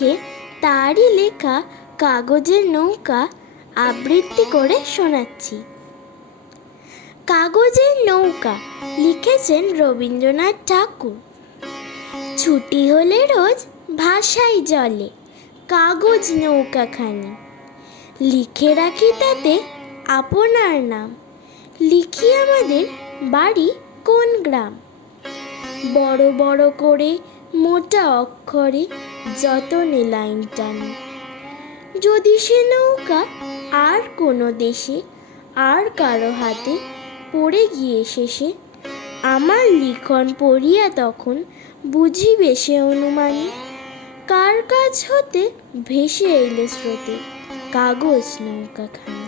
লিখে তারই লেখা কাগজের নৌকা আবৃত্তি করে শোনাচ্ছি। কাগজের নৌকা লিখেছেন রবীন্দ্রনাথ ঠাকুর। ছুটি হলে রোজ ভাসাই জলে কাগজ নৌকাখানি, লিখে রাখি তাতে আপনার নাম, লিখি আমাদের বাড়ি কোন গ্রাম। বড় বড় করে মোটা অক্ষরে যতনে লাইন টানি, যদি সে নৌকা আর কোনো দেশে আর কারো হাতে পড়ে গিয়ে শেষে, আমার লিখন পড়িয়া তখন বুঝিবে সে অনুমানী, কার কাছ হতে ভেসে এলে স্রোতে কাগজ নৌকাখানি।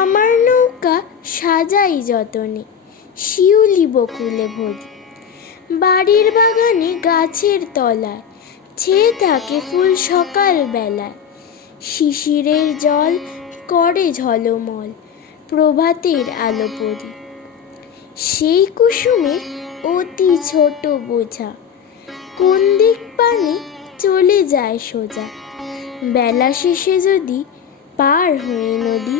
আমার নৌকা সাজাই যতনে শিউলি বকুলে ভরি, বাড়ির বাগানে গাছের তলায় ছেয়ে থাকে ফুল সকাল বেলায়, শিশিরের জল করে ঝলমল প্রভাতের আলো পরি। সেই কুসুমের অতি ছোট বোঝা কোন দিক পানে চলে যায় সোজা, বেলা শেষে যদি পার হয়ে নদী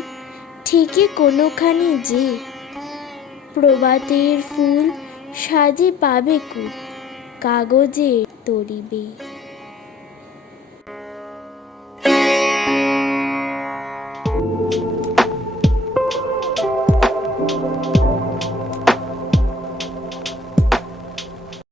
ঠেকে কোনোখানে যে, প্রভাতের ফুল সাজে পাবে কূপ কাগজের তরি বেয়ে।